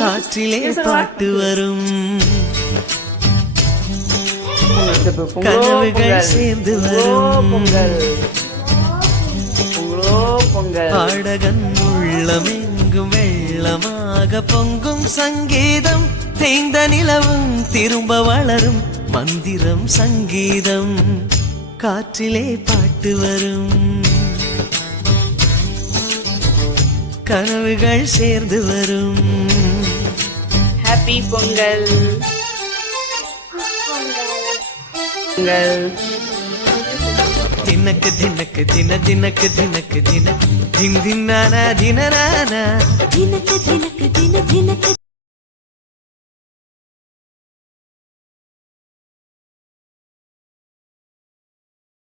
காற்றிலே பாட்டு வரும் கனவுகள் சேர்ந்து வரும் பாடகன் உள்ளமெங்கும் வெள்ளமாக பொங்கும் சங்கீதம் தேய்ந்த நிலவும் திரும்ப வளரும் மந்திரம் சங்கீதம் காற்றிலே பாட்டு வரும் கனவுகள் சேர்ந்து வரும். ஹாப்பி பொங்கல். பொங்கல். தினக்கு தினக்கு தின தினக்கு தினக்கு தின தின் தின்னானா தினனானா தினக்கு தினக்கு தின தினக்கு